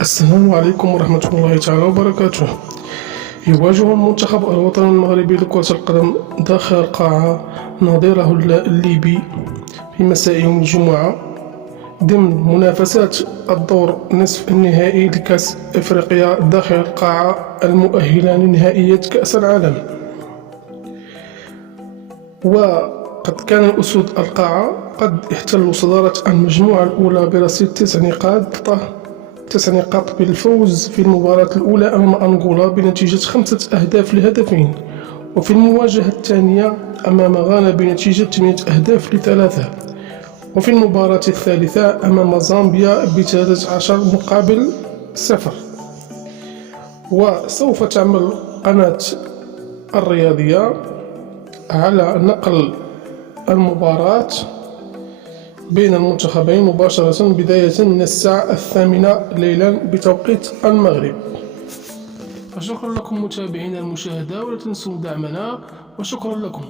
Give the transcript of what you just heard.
السلام عليكم ورحمة الله تعالى وبركاته. يواجه المنتخب الوطني المغربي لكرة القدم داخل القاعة نظيره الليبي في مساء يوم الجمعة ضمن منافسات الدور نصف النهائي لكأس إفريقيا داخل القاعة المؤهلة لنهائية كأس العالم. وقد كان الأسود القاعة قد احتلوا صدارة المجموعة الأولى برصيد 9 نقاط بالفوز في المباراة الأولى أمام أنغولا بنتيجة 5-2، وفي المواجهة الثانية أمام غانا بنتيجة 8-3، وفي المباراة الثالثة أمام زامبيا ب13-0. وسوف تعمل قناة الرياضية على نقل المباراة بين المنتخبين مباشرة بداية من الساعة 8 ليلا بتوقيت المغرب. شكرا لكم متابعينا المشاهدة، ولا تنسوا دعمنا، وشكرا لكم.